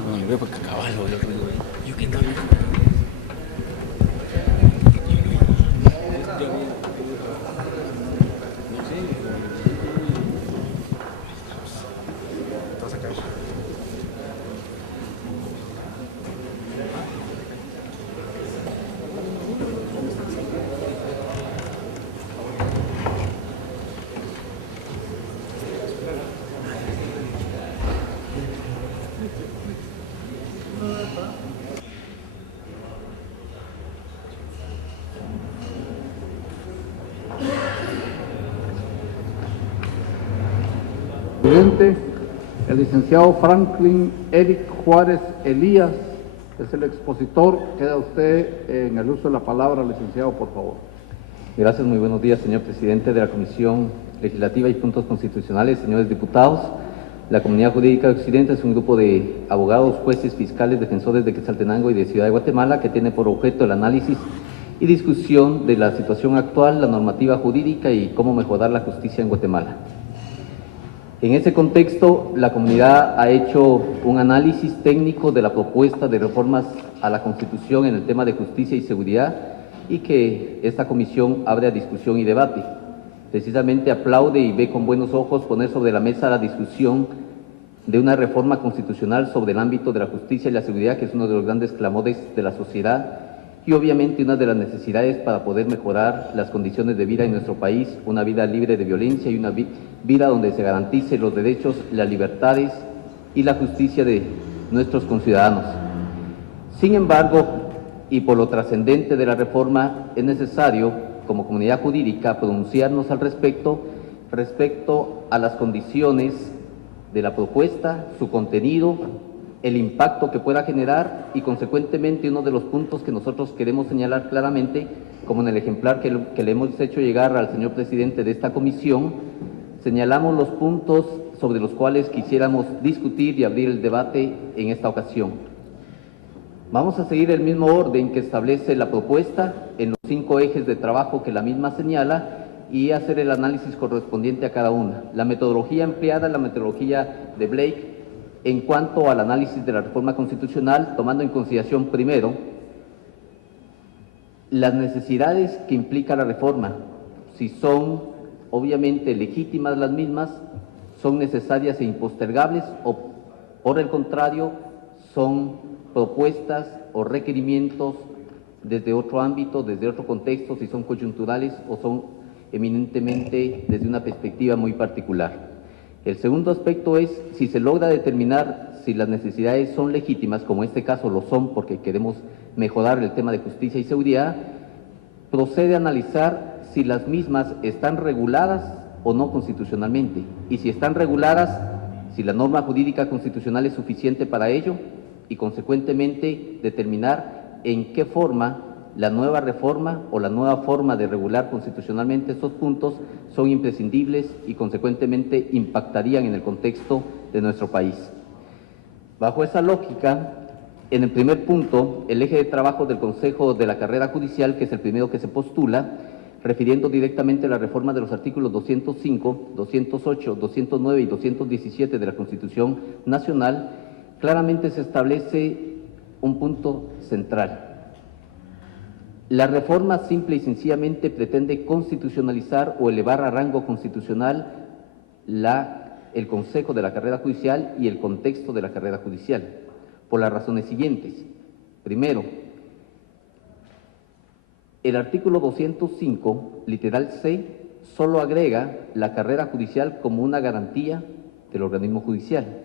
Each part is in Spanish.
no le veo porque caballo, el otro digo, yo qué tal. Presidente, el licenciado Franklin Eric Juárez Elías es el expositor. Queda usted en el uso de la palabra, licenciado, por favor. Gracias, muy buenos días, señor presidente de la Comisión Legislativa y Puntos Constitucionales, señores diputados. La Comunidad Jurídica de Occidente es un grupo de abogados, jueces, fiscales, defensores de Quetzaltenango y de Ciudad de Guatemala que tiene por objeto el análisis y discusión de la situación actual, la normativa jurídica y cómo mejorar la justicia en Guatemala. En ese contexto, la comunidad ha hecho un análisis técnico de la propuesta de reformas a la Constitución en el tema de justicia y seguridad y que esta comisión abre a discusión y debate. Precisamente aplaude y ve con buenos ojos poner sobre la mesa la discusión de una reforma constitucional sobre el ámbito de la justicia y la seguridad, que es uno de los grandes clamores de la sociedad y obviamente una de las necesidades para poder mejorar las condiciones de vida en nuestro país, una vida libre de violencia y una vida donde se garanticen los derechos, las libertades y la justicia de nuestros conciudadanos. Sin embargo, y por lo trascendente de la reforma, es necesario, como comunidad jurídica, pronunciarnos al respecto a las condiciones de la propuesta, su contenido, el impacto que pueda generar y, consecuentemente, uno de los puntos que nosotros queremos señalar claramente, como en el ejemplar que le hemos hecho llegar al señor presidente de esta comisión, señalamos los puntos sobre los cuales quisiéramos discutir y abrir el debate en esta ocasión. Vamos a seguir el mismo orden que establece la propuesta en los 5 ejes de trabajo que la misma señala y hacer el análisis correspondiente a cada una. La metodología empleada es la metodología de Blake en cuanto al análisis de la reforma constitucional, tomando en consideración primero las necesidades que implica la reforma, si son obviamente legítimas las mismas, son necesarias e impostergables o por el contrario son propuestas o requerimientos desde otro ámbito, desde otro contexto, si son coyunturales o son eminentemente desde una perspectiva muy particular. El segundo aspecto es si se logra determinar si las necesidades son legítimas, como en este caso lo son porque queremos mejorar el tema de justicia y seguridad, procede a analizar si las mismas están reguladas o no constitucionalmente, y si están reguladas, si la norma jurídica constitucional es suficiente para ello, y consecuentemente determinar en qué forma la nueva reforma o la nueva forma de regular constitucionalmente estos puntos son imprescindibles y consecuentemente impactarían en el contexto de nuestro país. Bajo esa lógica, en el primer punto, el eje de trabajo del Consejo de la Carrera Judicial, que es el primero que se postula, refiriendo directamente a la reforma de los artículos 205, 208, 209 y 217 de la Constitución Nacional, claramente se establece un punto central. La reforma simple y sencillamente pretende constitucionalizar o elevar a rango constitucional el Consejo de la Carrera Judicial y el contexto de la carrera judicial, por las razones siguientes. Primero, el artículo 205, literal C, solo agrega la carrera judicial como una garantía del organismo judicial.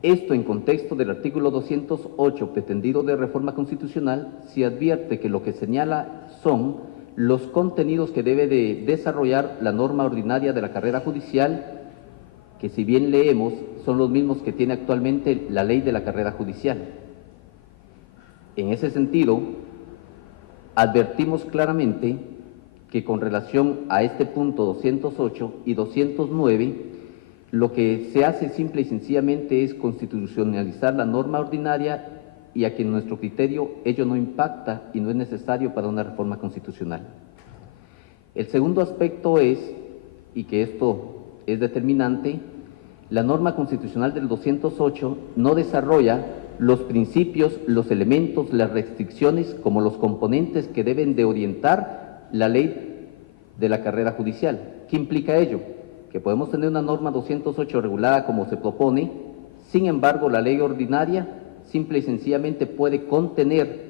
Esto, en contexto del artículo 208, pretendido de reforma constitucional, se advierte que lo que señala son los contenidos que debe de desarrollar la norma ordinaria de la carrera judicial, que si bien leemos, son los mismos que tiene actualmente la ley de la carrera judicial. En ese sentido, advertimos claramente que con relación a este punto 208 y 209, lo que se hace simple y sencillamente es constitucionalizar la norma ordinaria y a que en nuestro criterio ello no impacta y no es necesario para una reforma constitucional. El segundo aspecto es, y que esto es determinante, la norma constitucional del 208 no desarrolla los principios, los elementos, las restricciones como los componentes que deben de orientar la ley de la carrera judicial. ¿Qué implica ello? Que podemos tener una norma 208 regulada como se propone, sin embargo la ley ordinaria simple y sencillamente puede contener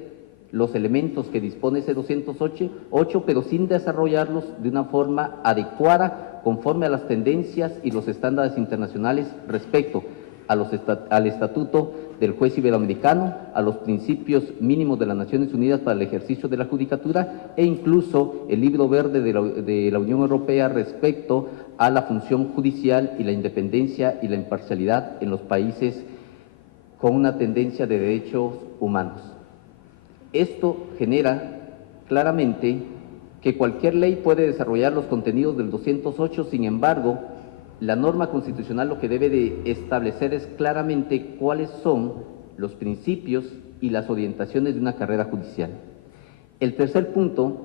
los elementos que dispone ese 208, pero sin desarrollarlos de una forma adecuada conforme a las tendencias y los estándares internacionales respecto al Estatuto del Juez Iberoamericano, a los principios mínimos de las Naciones Unidas para el ejercicio de la judicatura e incluso el Libro Verde de la Unión Europea respecto a la función judicial y la independencia y la imparcialidad en los países con una tendencia de derechos humanos. Esto genera claramente que cualquier ley puede desarrollar los contenidos del 208, sin embargo, la norma constitucional lo que debe de establecer es claramente cuáles son los principios y las orientaciones de una carrera judicial. El tercer punto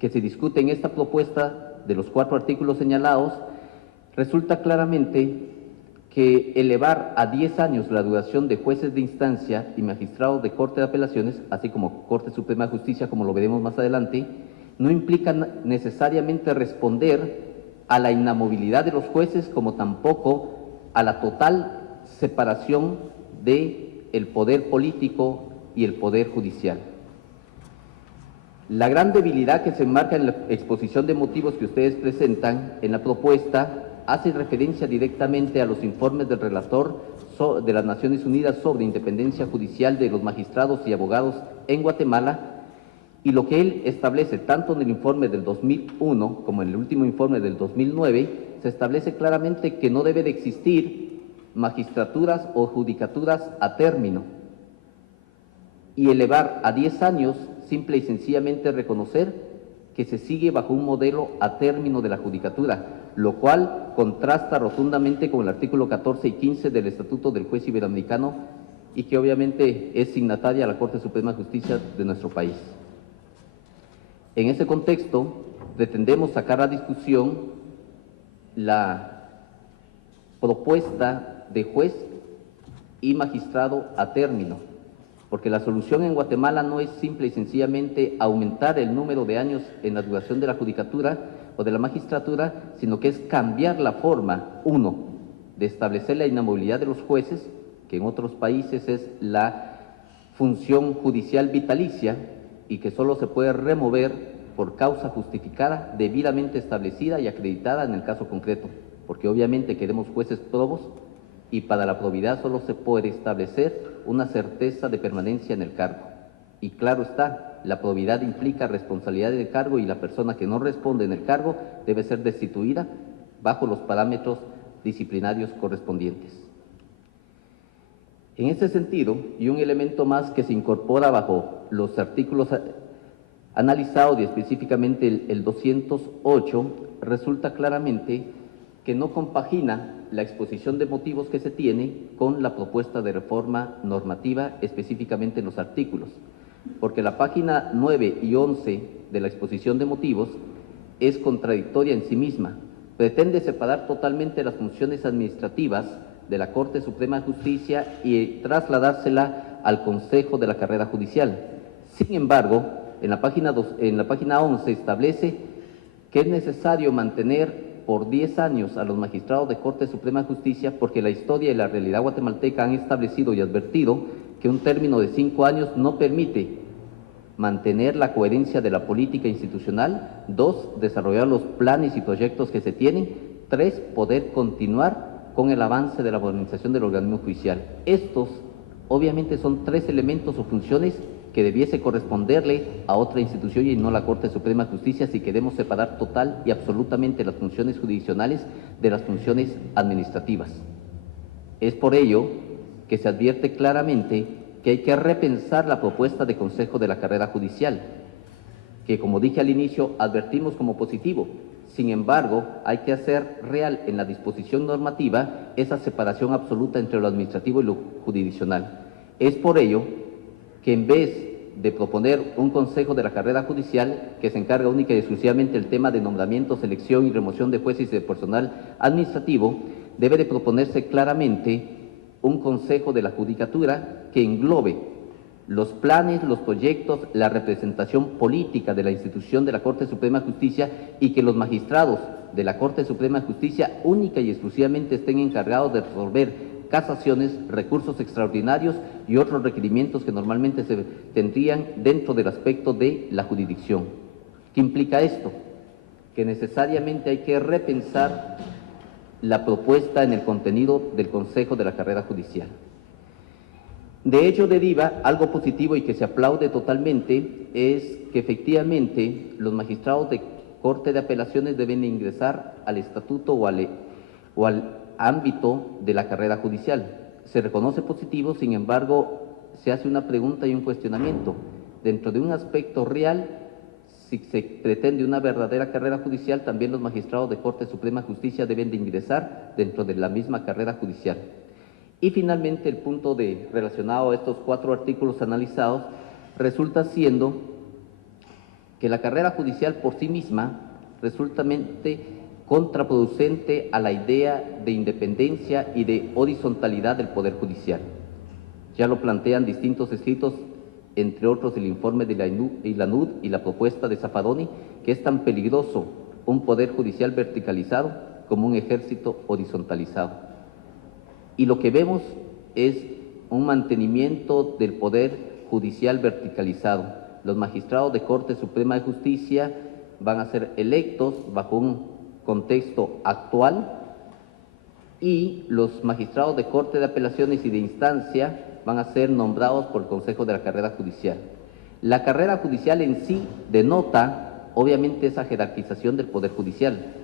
que se discute en esta propuesta de los 4 artículos señalados, resulta claramente que elevar a 10 años la duración de jueces de instancia y magistrados de Corte de Apelaciones, así como Corte Suprema de Justicia, como lo veremos más adelante, no implica necesariamente responder a la inamovilidad de los jueces, como tampoco a la total separación del poder político y el poder judicial. La gran debilidad que se enmarca en la exposición de motivos que ustedes presentan en la propuesta hace referencia directamente a los informes del relator de las Naciones Unidas sobre independencia judicial de los magistrados y abogados en Guatemala, y lo que él establece tanto en el informe del 2001 como en el último informe del 2009, se establece claramente que no debe de existir magistraturas o judicaturas a término, y elevar a 10 años simple y sencillamente reconocer que se sigue bajo un modelo a término de la judicatura, lo cual contrasta rotundamente con el artículo 14 y 15 del Estatuto del Juez Iberoamericano y que obviamente es signataria a la Corte Suprema de Justicia de nuestro país. En ese contexto, pretendemos sacar a discusión la propuesta de juez y magistrado a término, porque la solución en Guatemala no es simple y sencillamente aumentar el número de años en la duración de la judicatura o de la magistratura, sino que es cambiar la forma, uno, de establecer la inamovilidad de los jueces, que en otros países es la función judicial vitalicia y que solo se puede remover por causa justificada, debidamente establecida y acreditada en el caso concreto, porque obviamente queremos jueces probos y para la probidad solo se puede establecer una certeza de permanencia en el cargo. Y claro está, la probidad implica responsabilidad del cargo y la persona que no responde en el cargo debe ser destituida bajo los parámetros disciplinarios correspondientes. En este sentido, y un elemento más que se incorpora bajo los artículos analizados y específicamente el 208, resulta claramente que no compagina la exposición de motivos que se tiene con la propuesta de reforma normativa, específicamente en los artículos, porque la página 9 y 11 de la exposición de motivos es contradictoria en sí misma. Pretende separar totalmente las funciones administrativas de la Corte Suprema de Justicia y trasladársela al Consejo de la Carrera Judicial. Sin embargo, en la página 11 establece que es necesario mantener por 10 años a los magistrados de Corte Suprema de Justicia porque la historia y la realidad guatemalteca han establecido y advertido que un término de 5 años no permite mantener la coherencia de la política institucional, 2, desarrollar los planes y proyectos que se tienen, 3, poder continuar con el avance de la modernización del organismo judicial. Estos, obviamente, son 3 elementos o funciones que debiese corresponderle a otra institución y no la Corte Suprema de Justicia si queremos separar total y absolutamente las funciones jurisdiccionales de las funciones administrativas. Es por ello que se advierte claramente que hay que repensar la propuesta de Consejo de la Carrera Judicial, que como dije al inicio, advertimos como positivo. Sin embargo, hay que hacer real en la disposición normativa esa separación absoluta entre lo administrativo y lo jurisdiccional. Es por ello que en vez de proponer un Consejo de la Carrera Judicial que se encarga única y exclusivamente del tema de nombramiento, selección y remoción de jueces y de personal administrativo, debe de proponerse claramente un consejo de la judicatura que englobe los planes, los proyectos, la representación política de la institución de la Corte Suprema de Justicia y que los magistrados de la Corte Suprema de Justicia única y exclusivamente estén encargados de resolver casaciones, recursos extraordinarios y otros requerimientos que normalmente se tendrían dentro del aspecto de la jurisdicción. ¿Qué implica esto? Que necesariamente hay que repensar la propuesta en el contenido del Consejo de la Carrera Judicial. De ello deriva algo positivo y que se aplaude totalmente, es que efectivamente los magistrados de Corte de Apelaciones deben ingresar al estatuto o al ámbito de la carrera judicial. Se reconoce positivo, sin embargo, se hace una pregunta y un cuestionamiento. Dentro de un aspecto real, si se pretende una verdadera carrera judicial, también los magistrados de Corte Suprema de Justicia deben de ingresar dentro de la misma carrera judicial. Y finalmente el punto relacionado a estos 4 artículos analizados resulta siendo que la carrera judicial por sí misma resulta contraproducente a la idea de independencia y de horizontalidad del Poder Judicial. Ya lo plantean distintos escritos, entre otros el informe de la ANUD y la propuesta de Zaffaroni, que es tan peligroso un Poder Judicial verticalizado como un ejército horizontalizado. Y lo que vemos es un mantenimiento del Poder Judicial verticalizado. Los magistrados de Corte Suprema de Justicia van a ser electos bajo un contexto actual y los magistrados de Corte de Apelaciones y de Instancia van a ser nombrados por el Consejo de la Carrera Judicial. La carrera judicial en sí denota, obviamente, esa jerarquización del Poder Judicial.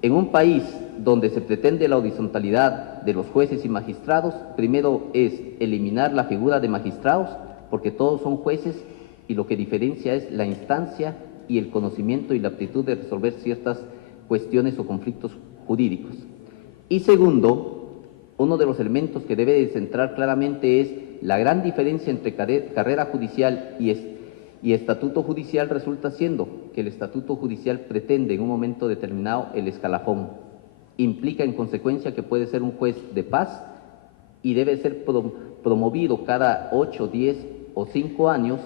En un país donde se pretende la horizontalidad de los jueces y magistrados, primero es eliminar la figura de magistrados, porque todos son jueces y lo que diferencia es la instancia y el conocimiento y la aptitud de resolver ciertas cuestiones o conflictos jurídicos. Y segundo, uno de los elementos que debe de centrar claramente es la gran diferencia entre carrera judicial y estatuto judicial. Resulta siendo que el estatuto judicial pretende en un momento determinado el escalafón. Implica en consecuencia que puede ser un juez de paz y debe ser promovido cada 8, 10 o 5 años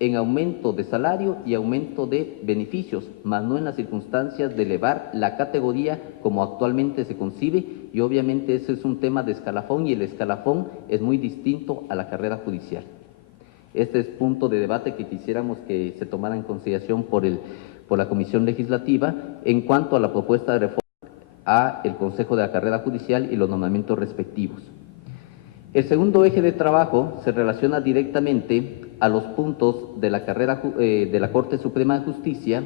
en aumento de salario y aumento de beneficios, mas no en las circunstancias de elevar la categoría como actualmente se concibe, y obviamente ese es un tema de escalafón y el escalafón es muy distinto a la carrera judicial. Este es punto de debate que quisiéramos que se tomara en consideración por la Comisión Legislativa en cuanto a la propuesta de reforma a el Consejo de la Carrera Judicial y los nombramientos respectivos. El segundo eje de trabajo se relaciona directamente a los puntos de la Corte Suprema de Justicia,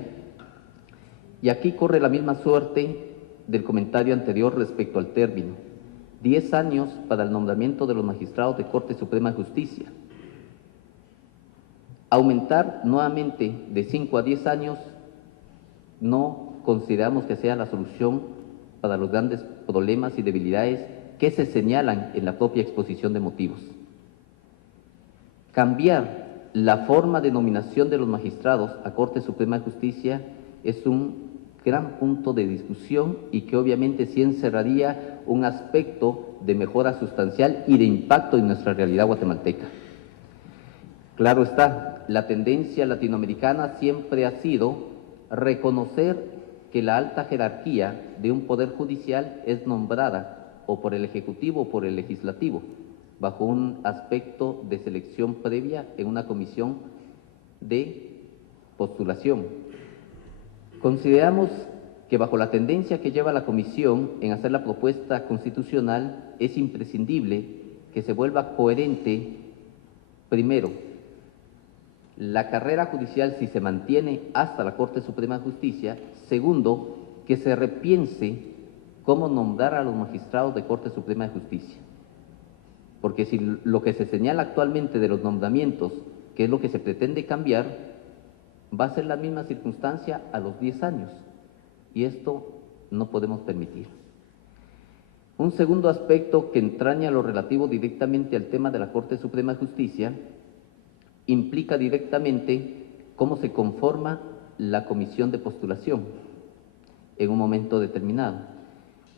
y aquí corre la misma suerte del comentario anterior respecto al término. 10 años para el nombramiento de los magistrados de Corte Suprema de Justicia. Aumentar nuevamente de 5 a 10 años no consideramos que sea la solución para los grandes problemas y debilidades que se señalan en la propia exposición de motivos. Cambiar la forma de nominación de los magistrados a Corte Suprema de Justicia es un gran punto de discusión y que obviamente sí encerraría un aspecto de mejora sustancial y de impacto en nuestra realidad guatemalteca. Claro está, la tendencia latinoamericana siempre ha sido reconocer que la alta jerarquía de un poder judicial es nombrada o por el Ejecutivo o por el Legislativo, bajo un aspecto de selección previa en una comisión de postulación. Consideramos que bajo la tendencia que lleva la comisión en hacer la propuesta constitucional, es imprescindible que se vuelva coherente, primero, la carrera judicial si se mantiene hasta la Corte Suprema de Justicia. Segundo, que se repiense cómo nombrar a los magistrados de Corte Suprema de Justicia. Porque si lo que se señala actualmente de los nombramientos, que es lo que se pretende cambiar, va a ser la misma circunstancia a los 10 años. Y esto no podemos permitir. Un segundo aspecto que entraña lo relativo directamente al tema de la Corte Suprema de Justicia implica directamente cómo se conforma la comisión de postulación en un momento determinado.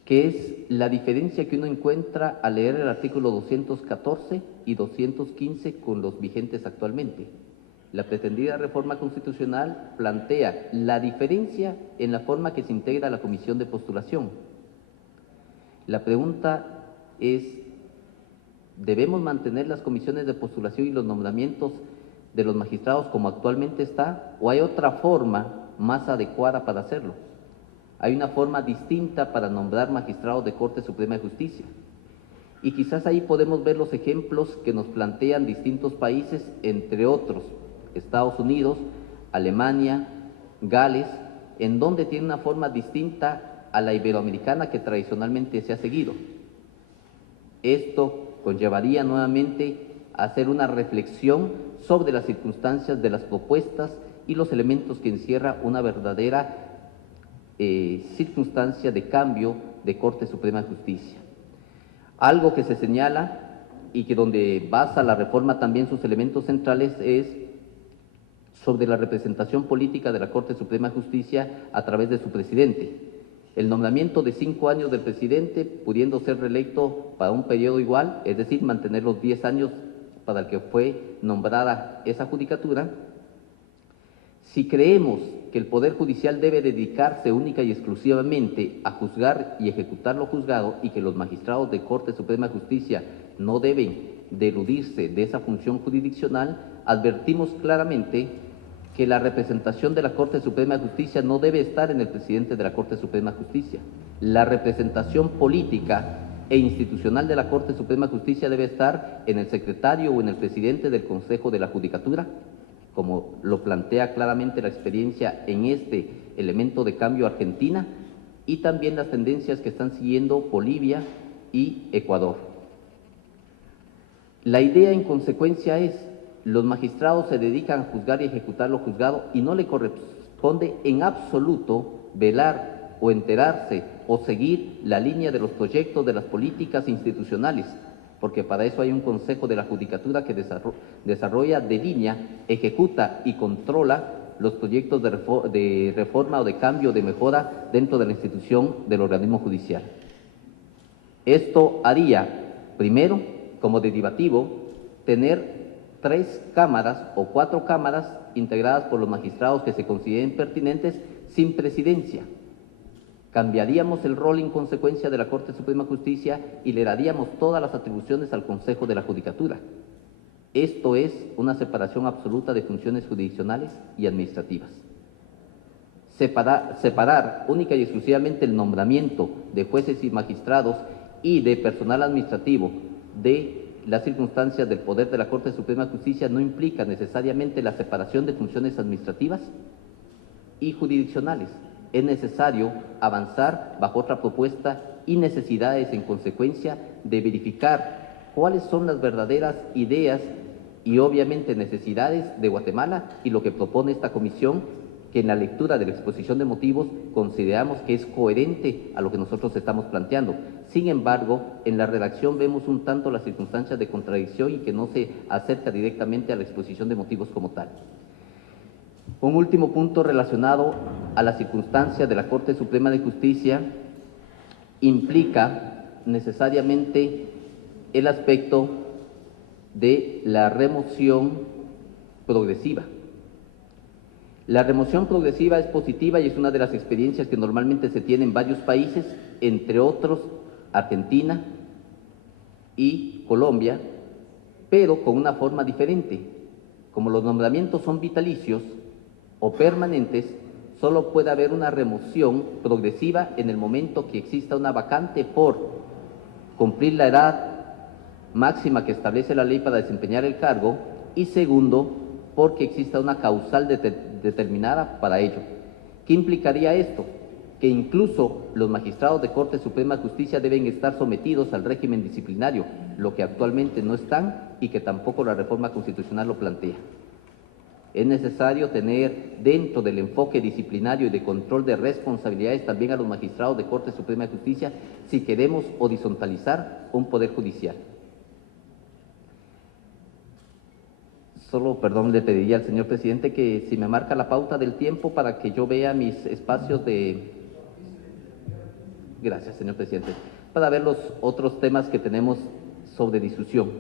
que es la diferencia que uno encuentra al leer el artículo 214 y 215 con los vigentes actualmente. La pretendida reforma constitucional plantea la diferencia en la forma que se integra la comisión de postulación. La pregunta es, ¿debemos mantener las comisiones de postulación y los nombramientos de los magistrados como actualmente está, o hay otra forma más adecuada para hacerlo? Hay una forma distinta para nombrar magistrados de Corte Suprema de Justicia. Y quizás ahí podemos ver los ejemplos que nos plantean distintos países, entre otros, Estados Unidos, Alemania, Gales, en donde tiene una forma distinta a la iberoamericana que tradicionalmente se ha seguido. Esto conllevaría nuevamente a hacer una reflexión sobre las circunstancias de las propuestas y los elementos que encierra una verdadera circunstancia de cambio de Corte Suprema de Justicia. Algo que se señala y que donde basa la reforma también sus elementos centrales es sobre la representación política de la Corte Suprema de Justicia a través de su presidente. El nombramiento de 5 años del presidente, pudiendo ser reelecto para un periodo igual, es decir, mantener los 10 años para el que fue nombrada esa judicatura. Si creemos que el Poder Judicial debe dedicarse única y exclusivamente a juzgar y ejecutar lo juzgado y que los magistrados de Corte Suprema de Justicia no deben de eludirse de esa función jurisdiccional, advertimos claramente que la representación de la Corte Suprema de Justicia no debe estar en el presidente de la Corte Suprema de Justicia. La representación política e institucional de la Corte Suprema de Justicia debe estar en el secretario o en el presidente del Consejo de la Judicatura, como lo plantea claramente la experiencia en este elemento de cambio Argentina, y también las tendencias que están siguiendo Bolivia y Ecuador. La idea en consecuencia es, los magistrados se dedican a juzgar y ejecutar lo juzgado y no le corresponde en absoluto velar o enterarse o seguir la línea de los proyectos de las políticas institucionales, porque para eso hay un Consejo de la Judicatura que desarrolla, delinea, ejecuta y controla los proyectos de reforma o de cambio, de mejora dentro de la institución del organismo judicial. Esto haría, primero, como derivativo, tener 3 cámaras o 4 cámaras integradas por los magistrados que se consideren pertinentes sin presidencia. Cambiaríamos el rol en consecuencia de la Corte Suprema de Justicia y le daríamos todas las atribuciones al Consejo de la Judicatura. Esto es una separación absoluta de funciones jurisdiccionales y administrativas. Separar única y exclusivamente el nombramiento de jueces y magistrados y de personal administrativo de las circunstancias del poder de la Corte Suprema de Justicia no implica necesariamente la separación de funciones administrativas y jurisdiccionales. Es necesario avanzar bajo otra propuesta y necesidades en consecuencia de verificar cuáles son las verdaderas ideas y obviamente necesidades de Guatemala y lo que propone esta comisión, que en la lectura de la exposición de motivos consideramos que es coherente a lo que nosotros estamos planteando. Sin embargo, en la redacción vemos un tanto las circunstancias de contradicción y que no se acerca directamente a la exposición de motivos como tal. Un último punto relacionado a la circunstancia de la Corte Suprema de Justicia implica necesariamente el aspecto de la remoción progresiva. La remoción progresiva es positiva y es una de las experiencias que normalmente se tiene en varios países, entre otros Argentina y Colombia, pero con una forma diferente. Como los nombramientos son vitalicios o permanentes, solo puede haber una remoción progresiva en el momento que exista una vacante por cumplir la edad máxima que establece la ley para desempeñar el cargo, y segundo, porque exista una causal determinada para ello. ¿Qué implicaría esto? Que incluso los magistrados de Corte Suprema de Justicia deben estar sometidos al régimen disciplinario, lo que actualmente no están y que tampoco la reforma constitucional lo plantea. Es necesario tener dentro del enfoque disciplinario y de control de responsabilidades también a los magistrados de Corte Suprema de Justicia si queremos horizontalizar un poder judicial. Solo, perdón, le pediría al señor presidente que si me marca la pauta del tiempo para que yo vea mis espacios de Gracias, señor presidente. Para ver los otros temas que tenemos sobre discusión.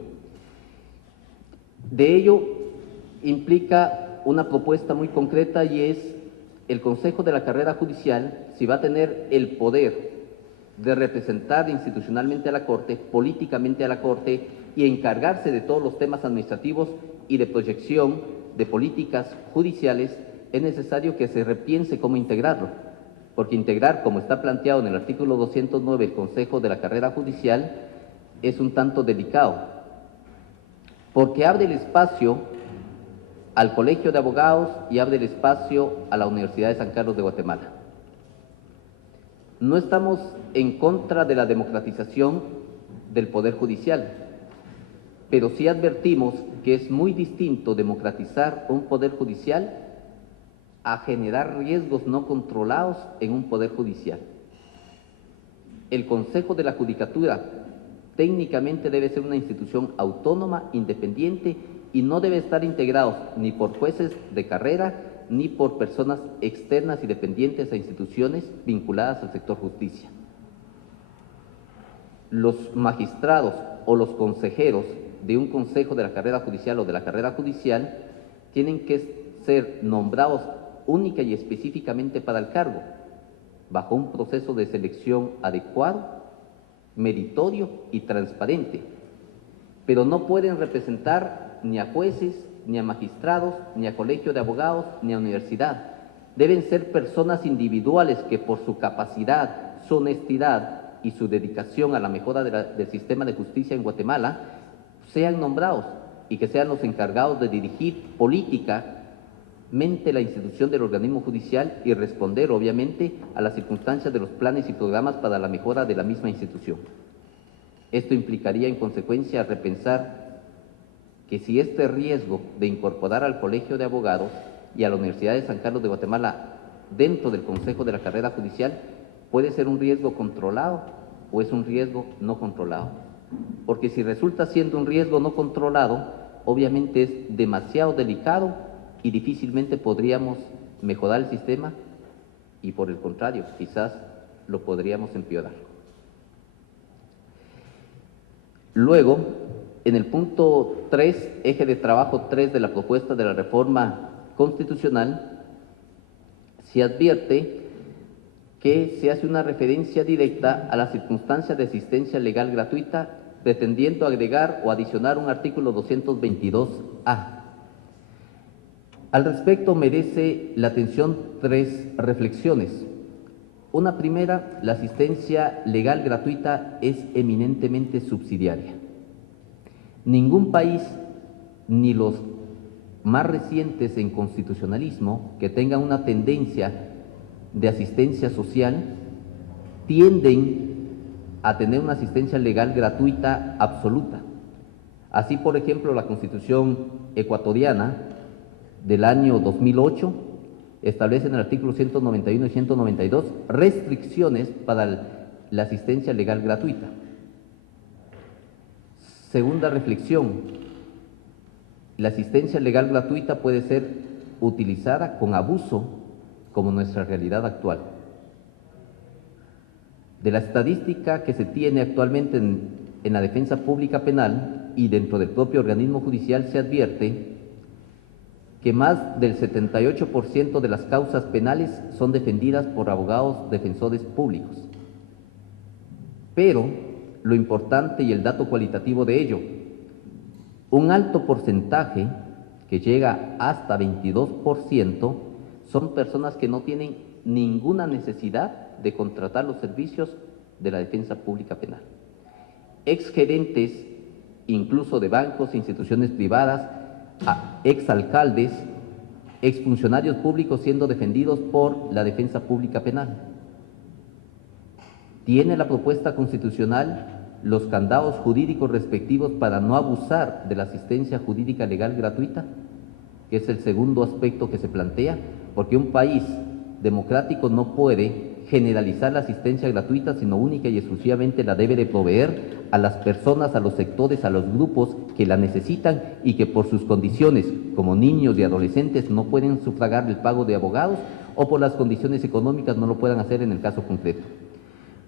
De ello implica una propuesta muy concreta y es el Consejo de la Carrera Judicial, si va a tener el poder de representar institucionalmente a la Corte, políticamente a la Corte y encargarse de todos los temas administrativos y de proyección de políticas judiciales, es necesario que se repiense cómo integrarlo, porque integrar, como está planteado en el artículo 209, el Consejo de la Carrera Judicial, es un tanto delicado, porque abre el espacio al Colegio de Abogados y abre el espacio a la Universidad de San Carlos de Guatemala. No estamos en contra de la democratización del Poder Judicial, pero sí advertimos que es muy distinto democratizar un Poder Judicial a generar riesgos no controlados en un Poder Judicial. El Consejo de la Judicatura técnicamente debe ser una institución autónoma, independiente, y no debe estar integrado ni por jueces de carrera ni por personas externas y dependientes a instituciones vinculadas al sector justicia. Los magistrados o los consejeros de un consejo de la carrera judicial o de la carrera judicial tienen que ser nombrados única y específicamente para el cargo, bajo un proceso de selección adecuado, meritorio y transparente, pero no pueden representar ni a jueces, ni a magistrados, ni a colegio de abogados, ni a universidad. Deben ser personas individuales que por su capacidad, su honestidad y su dedicación a la mejora del sistema de justicia en Guatemala sean nombrados y que sean los encargados de dirigir políticamente la institución del organismo judicial y responder, obviamente, a las circunstancias de los planes y programas para la mejora de la misma institución. Esto implicaría, en consecuencia, repensar que si este riesgo de incorporar al Colegio de Abogados y a la Universidad de San Carlos de Guatemala dentro del Consejo de la Carrera Judicial puede ser un riesgo controlado o es un riesgo no controlado. Porque si resulta siendo un riesgo no controlado, obviamente es demasiado delicado y difícilmente podríamos mejorar el sistema y, por el contrario, quizás lo podríamos empeorar. Luego, en el punto 3, eje de trabajo 3 de la propuesta de la reforma constitucional, se advierte que se hace una referencia directa a las circunstancias de asistencia legal gratuita, pretendiendo agregar o adicionar un artículo 222A. Al respecto merece la atención 3 reflexiones. Una primera, la asistencia legal gratuita es eminentemente subsidiaria. Ningún país, ni los más recientes en constitucionalismo, que tengan una tendencia de asistencia social, tienden a tener una asistencia legal gratuita absoluta. Así, por ejemplo, la Constitución ecuatoriana del año 2008 establece en el artículo 191 y 192 restricciones para la asistencia legal gratuita. Segunda reflexión, la asistencia legal gratuita puede ser utilizada con abuso, como nuestra realidad actual. De la estadística que se tiene actualmente en la defensa pública penal y dentro del propio organismo judicial se advierte que más del 78% de las causas penales son defendidas por abogados defensores públicos. Pero lo importante y el dato cualitativo de ello, un alto porcentaje, que llega hasta 22%, son personas que no tienen ninguna necesidad de contratar los servicios de la defensa pública penal. Exgerentes, incluso de bancos e instituciones privadas, exalcaldes, exfuncionarios públicos siendo defendidos por la defensa pública penal. ¿Tiene la propuesta constitucional los candados jurídicos respectivos para no abusar de la asistencia jurídica legal gratuita? Que es el segundo aspecto que se plantea, porque un país democrático no puede generalizar la asistencia gratuita, sino única y exclusivamente la debe de proveer a las personas, a los sectores, a los grupos que la necesitan y que por sus condiciones, como niños y adolescentes, no pueden sufragar el pago de abogados o por las condiciones económicas no lo puedan hacer en el caso concreto.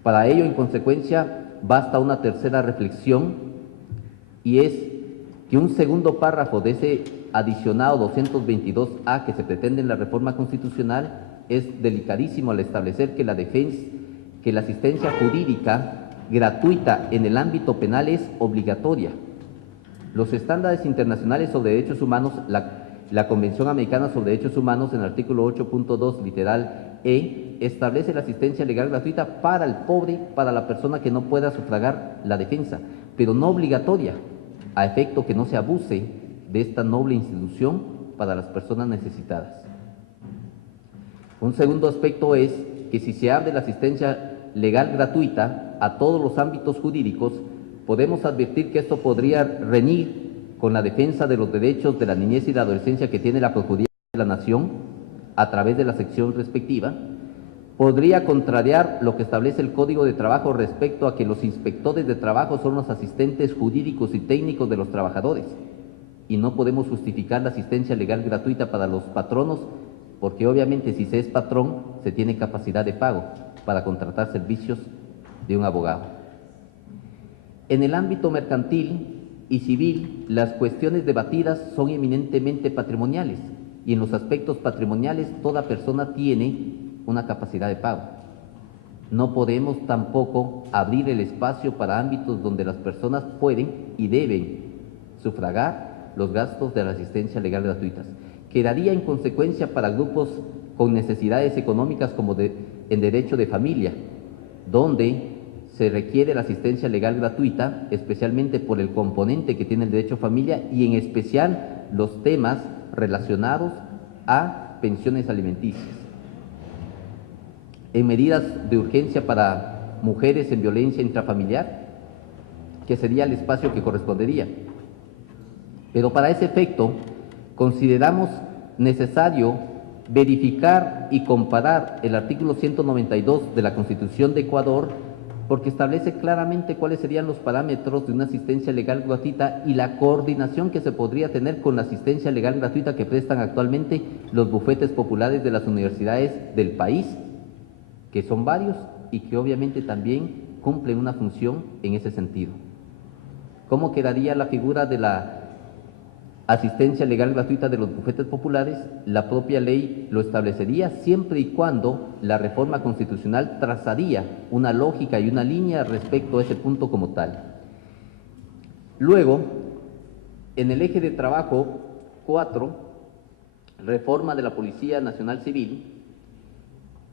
Para ello, en consecuencia, basta una tercera reflexión, y es que un segundo párrafo de ese adicionado 222A que se pretende en la reforma constitucional es delicadísimo al establecer que la asistencia jurídica gratuita en el ámbito penal es obligatoria. Los estándares internacionales sobre derechos humanos, la Convención Americana sobre Derechos Humanos, en el artículo 8.2, literal E, establece la asistencia legal gratuita para el pobre, para la persona que no pueda sufragar la defensa, pero no obligatoria, a efecto que no se abuse de esta noble institución para las personas necesitadas. Un segundo aspecto es que si se abre la asistencia legal gratuita a todos los ámbitos jurídicos, podemos advertir que esto podría reñir con la defensa de los derechos de la niñez y la adolescencia que tiene la Procuraduría de la Nación a través de la sección respectiva, podría contrariar lo que establece el Código de Trabajo respecto a que los inspectores de trabajo son los asistentes jurídicos y técnicos de los trabajadores, y no podemos justificar la asistencia legal gratuita para los patronos, porque obviamente si se es patrón, se tiene capacidad de pago para contratar servicios de un abogado. En el ámbito mercantil y civil, las cuestiones debatidas son eminentemente patrimoniales, y en los aspectos patrimoniales toda persona tiene una capacidad de pago. No podemos tampoco abrir el espacio para ámbitos donde las personas pueden y deben sufragar los gastos de la asistencia legal gratuitas. Quedaría en consecuencia para grupos con necesidades económicas como en derecho de familia, donde se requiere la asistencia legal gratuita, especialmente por el componente que tiene el derecho a familia y en especial los temas relacionados a pensiones alimenticias. En medidas de urgencia para mujeres en violencia intrafamiliar, que sería el espacio que correspondería. Pero para ese efecto, consideramos necesario verificar y comparar el artículo 192 de la Constitución de Ecuador, porque establece claramente cuáles serían los parámetros de una asistencia legal gratuita y la coordinación que se podría tener con la asistencia legal gratuita que prestan actualmente los bufetes populares de las universidades del país, que son varios y que obviamente también cumplen una función en ese sentido. ¿Cómo quedaría la figura de la asistencia legal gratuita de los bufetes populares? La propia ley lo establecería siempre y cuando la reforma constitucional trazaría una lógica y una línea respecto a ese punto como tal. Luego, en el eje de trabajo 4, reforma de la Policía Nacional Civil,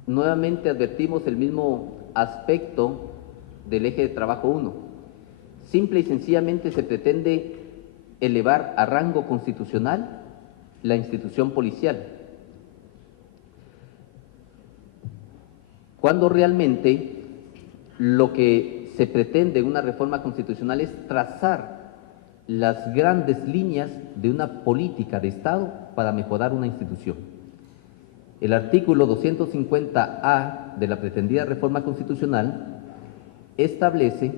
nuevamente advertimos el mismo aspecto del eje de trabajo 1. Simple y sencillamente se pretende elevar a rango constitucional la institución policial, cuando realmente lo que se pretende en una reforma constitucional es trazar las grandes líneas de una política de Estado para mejorar una institución. El artículo 250A de la pretendida reforma constitucional establece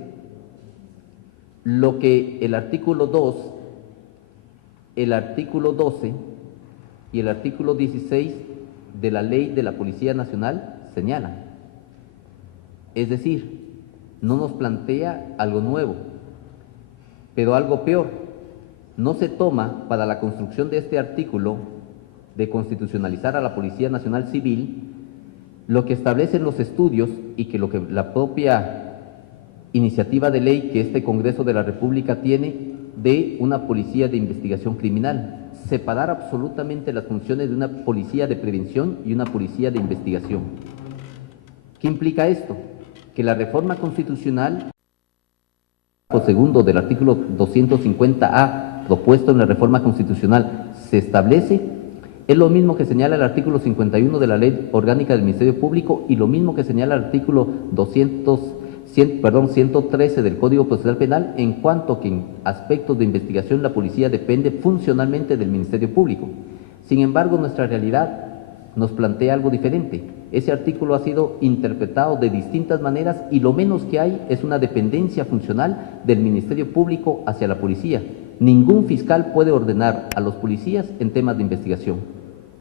lo que el artículo 2, el artículo 12 y el artículo 16 de la Ley de la Policía Nacional señalan. Es decir, no nos plantea algo nuevo, pero algo peor. No se toma para la construcción de este artículo de constitucionalizar a la Policía Nacional Civil lo que establecen los estudios y que lo que la propia iniciativa de ley que este Congreso de la República tiene de una policía de investigación criminal, separar absolutamente las funciones de una policía de prevención y una policía de investigación. ¿Qué implica esto? Que la reforma constitucional, segundo del artículo 250A propuesto en la reforma constitucional, se establece, es lo mismo que señala el artículo 51 de la Ley Orgánica del Ministerio Público y lo mismo que señala el artículo 113 del Código Procesal Penal, en cuanto que en aspectos de investigación la policía depende funcionalmente del Ministerio Público. Sin embargo, nuestra realidad nos plantea algo diferente. Ese artículo ha sido interpretado de distintas maneras y lo menos que hay es una dependencia funcional del Ministerio Público hacia la policía. Ningún fiscal puede ordenar a los policías en temas de investigación.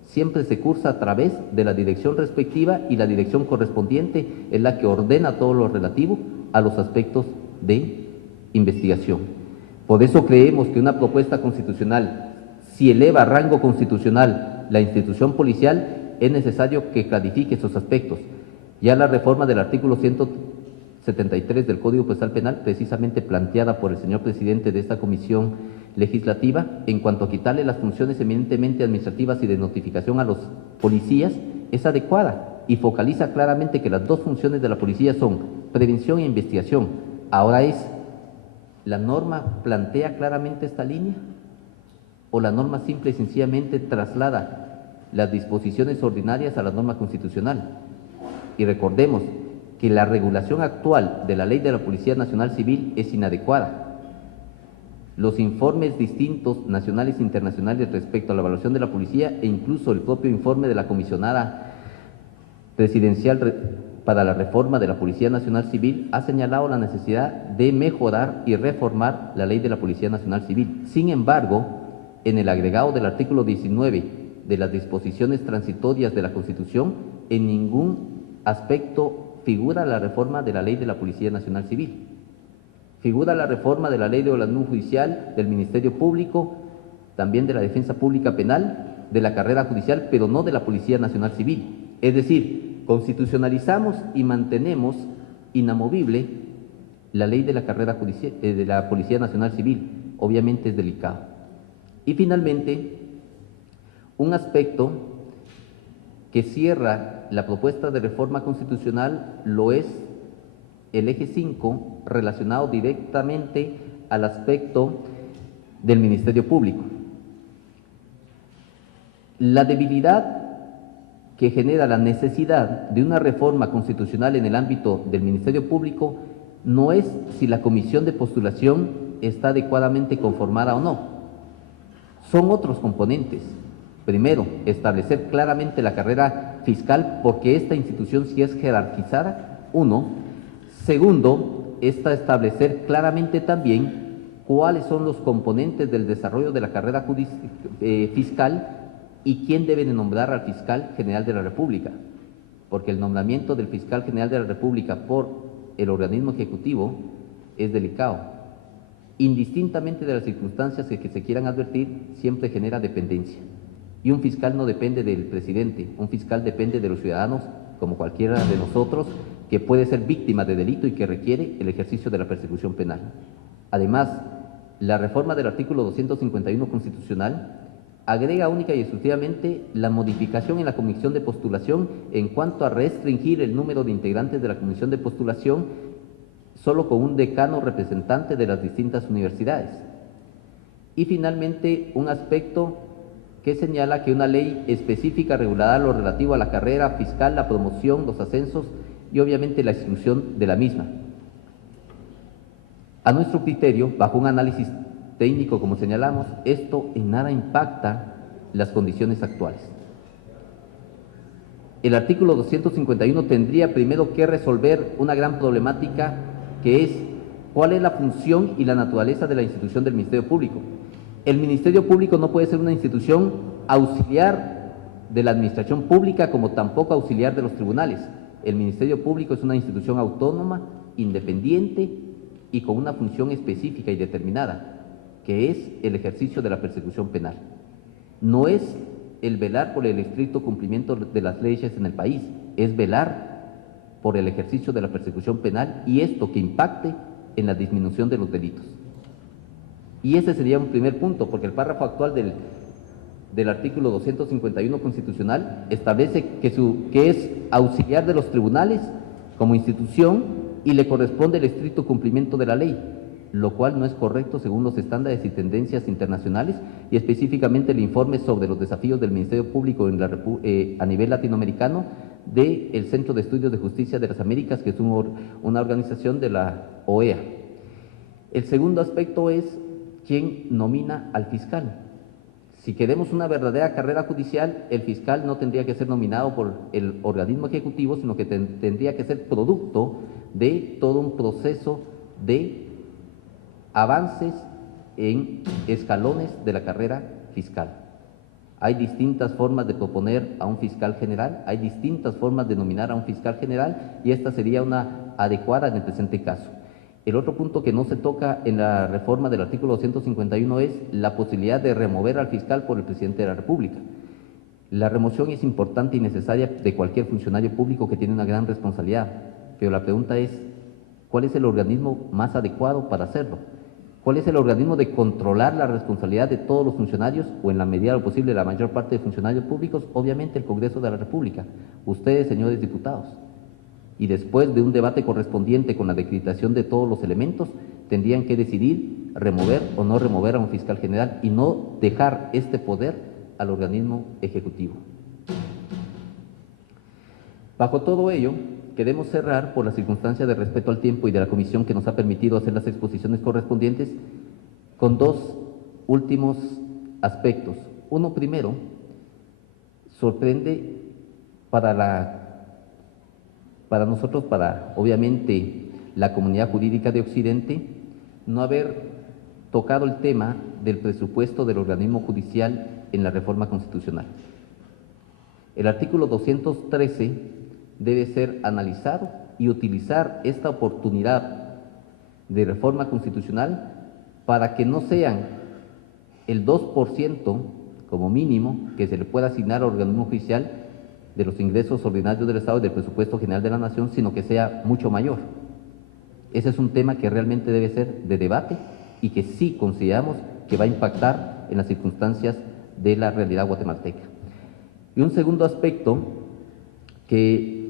siempre se cursa a través de la dirección respectiva y la dirección correspondiente es la que ordena todo lo relativo a los aspectos de investigación. Por eso creemos que una propuesta constitucional, si eleva a rango constitucional la institución policial, es necesario que clarifique esos aspectos. Ya la reforma del artículo 173 del Código Procesal Penal, precisamente planteada por el señor presidente de esta comisión legislativa, en cuanto a quitarle las funciones eminentemente administrativas y de notificación a los policías, es adecuada y focaliza claramente que las dos funciones de la policía son prevención e investigación. Ahora ¿la norma plantea claramente esta línea? ¿O la norma simple y sencillamente traslada las disposiciones ordinarias a la norma constitucional? Y recordemos que la regulación actual de la Ley de la Policía Nacional Civil es inadecuada. Los informes distintos, nacionales e internacionales, respecto a la evaluación de la policía e incluso el propio informe de la comisionada presidencial para la reforma de la Policía Nacional Civil ha señalado la necesidad de mejorar y reformar la Ley de la Policía Nacional Civil. Sin embargo, en el agregado del artículo 19 de las disposiciones transitorias de la Constitución, en ningún aspecto figura la reforma de la Ley de la Policía Nacional Civil. Figura la reforma de la Ley de Organismo Judicial, del Ministerio Público, también de la Defensa Pública Penal, de la carrera judicial, pero no de la Policía Nacional Civil. Es decir, constitucionalizamos y mantenemos inamovible la ley de la carrera judicial, de la Policía Nacional Civil. Obviamente es delicado. Y finalmente, un aspecto que cierra la propuesta de reforma constitucional lo es el eje 5, relacionado directamente al aspecto del Ministerio Público. La debilidad que genera la necesidad de una reforma constitucional en el ámbito del Ministerio Público no es si la comisión de postulación está adecuadamente conformada o no. Son otros componentes. Primero, establecer claramente la carrera fiscal, porque esta institución sí es jerarquizada, uno. Segundo, establecer claramente también cuáles son los componentes del desarrollo de la carrera fiscal y quién debe de nombrar al fiscal general de la República, porque el nombramiento del fiscal general de la República por el organismo ejecutivo es delicado. Indistintamente de las circunstancias que se quieran advertir, siempre genera dependencia. Y un fiscal no depende del presidente, un fiscal depende de los ciudadanos, como cualquiera de nosotros, que puede ser víctima de delito y que requiere el ejercicio de la persecución penal. Además, la reforma del artículo 251 constitucional agrega única y exclusivamente la modificación en la comisión de postulación en cuanto a restringir el número de integrantes de la comisión de postulación solo con un decano representante de las distintas universidades. Y finalmente, un aspecto que señala que una ley específica regulará lo relativo a la carrera fiscal, la promoción, los ascensos y obviamente la exclusión de la misma. A nuestro criterio, bajo un análisis técnico, como señalamos, esto en nada impacta las condiciones actuales. El artículo 251 tendría primero que resolver una gran problemática, que es cuál es la función y la naturaleza de la institución del Ministerio Público. El Ministerio Público no puede ser una institución auxiliar de la administración pública, como tampoco auxiliar de los tribunales. El Ministerio Público es una institución autónoma, independiente y con una función específica y determinada, que es el ejercicio de la persecución penal. No es el velar por el estricto cumplimiento de las leyes en el país, es velar por el ejercicio de la persecución penal y esto que impacte en la disminución de los delitos. Y ese sería un primer punto, porque el párrafo actual del artículo 251 constitucional establece que es auxiliar de los tribunales como institución y le corresponde el estricto cumplimiento de la ley, lo cual no es correcto según los estándares y tendencias internacionales y específicamente el informe sobre los desafíos del Ministerio Público a nivel latinoamericano del Centro de Estudios de Justicia de las Américas, que es una organización de la OEA. El segundo aspecto es quién nomina al fiscal. Si queremos una verdadera carrera judicial, el fiscal no tendría que ser nominado por el organismo ejecutivo, sino que tendría que ser producto de todo un proceso de avances en escalones de la carrera fiscal. Hay distintas formas de proponer a un fiscal general, hay distintas formas de nominar a un fiscal general y esta sería una adecuada en el presente caso. El otro punto que no se toca en la reforma del artículo 251 es la posibilidad de remover al fiscal por el presidente de la República. La remoción es importante y necesaria de cualquier funcionario público que tiene una gran responsabilidad, pero la pregunta es, ¿cuál es el organismo más adecuado para hacerlo? ¿Cuál es el organismo de controlar la responsabilidad de todos los funcionarios o en la medida de lo posible la mayor parte de funcionarios públicos? Obviamente el Congreso de la República, ustedes, señores diputados. Y después de un debate correspondiente con la decretación de todos los elementos, tendrían que decidir remover o no remover a un fiscal general y no dejar este poder al organismo ejecutivo. Bajo todo ello, queremos cerrar, por las circunstancias de respeto al tiempo y de la comisión que nos ha permitido hacer las exposiciones correspondientes, con dos últimos aspectos. Uno primero, sorprende para nosotros, obviamente la comunidad jurídica de Occidente, no haber tocado el tema del presupuesto del organismo judicial en la reforma constitucional. El artículo 213 debe ser analizado y utilizar esta oportunidad de reforma constitucional para que no sean el 2% como mínimo que se le pueda asignar al organismo judicial de los ingresos ordinarios del Estado y del presupuesto general de la Nación, sino que sea mucho mayor. Ese es un tema que realmente debe ser de debate y que sí consideramos que va a impactar en las circunstancias de la realidad guatemalteca. Y un segundo aspecto, que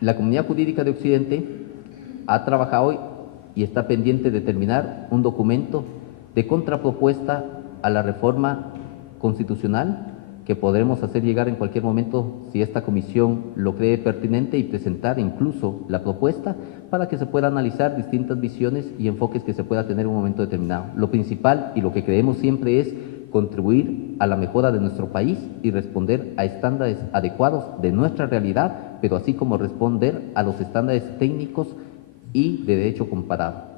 la comunidad jurídica de Occidente ha trabajado y está pendiente de terminar un documento de contrapropuesta a la reforma constitucional que podremos hacer llegar en cualquier momento si esta comisión lo cree pertinente y presentar incluso la propuesta para que se pueda analizar distintas visiones y enfoques que se pueda tener en un momento determinado. Lo principal y lo que creemos siempre es contribuir a la mejora de nuestro país y responder a estándares adecuados de nuestra realidad, pero así como responder a los estándares técnicos y de derecho comparado.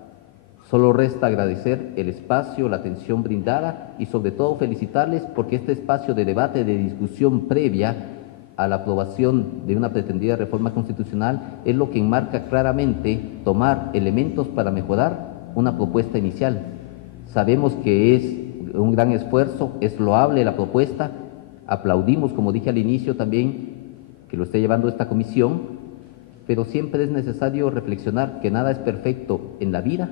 Solo resta agradecer el espacio, la atención brindada y sobre todo felicitarles porque este espacio de debate, de discusión previa a la aprobación de una pretendida reforma constitucional es lo que enmarca claramente tomar elementos para mejorar una propuesta inicial. Sabemos que es un gran esfuerzo, es loable la propuesta, aplaudimos, como dije al inicio también, que lo esté llevando esta comisión, pero siempre es necesario reflexionar que nada es perfecto en la vida,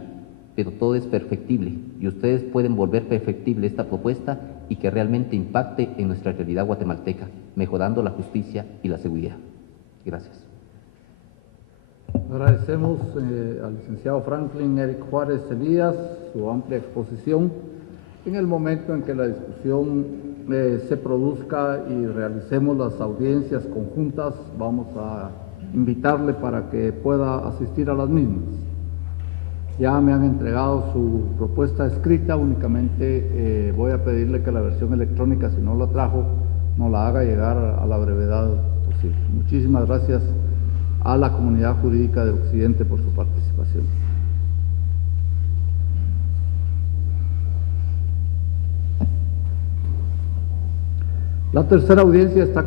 pero todo es perfectible y ustedes pueden volver perfectible esta propuesta y que realmente impacte en nuestra realidad guatemalteca, mejorando la justicia y la seguridad. Gracias. Agradecemos al licenciado Franklin Eric Juárez Elías su amplia exposición. En el momento en que la discusión se produzca y realicemos las audiencias conjuntas, vamos a invitarle para que pueda asistir a las mismas. Ya me han entregado su propuesta escrita, únicamente voy a pedirle que la versión electrónica, si no la trajo, nos la haga llegar a la brevedad posible. Muchísimas gracias a la comunidad jurídica de Occidente por su participación. La tercera audiencia está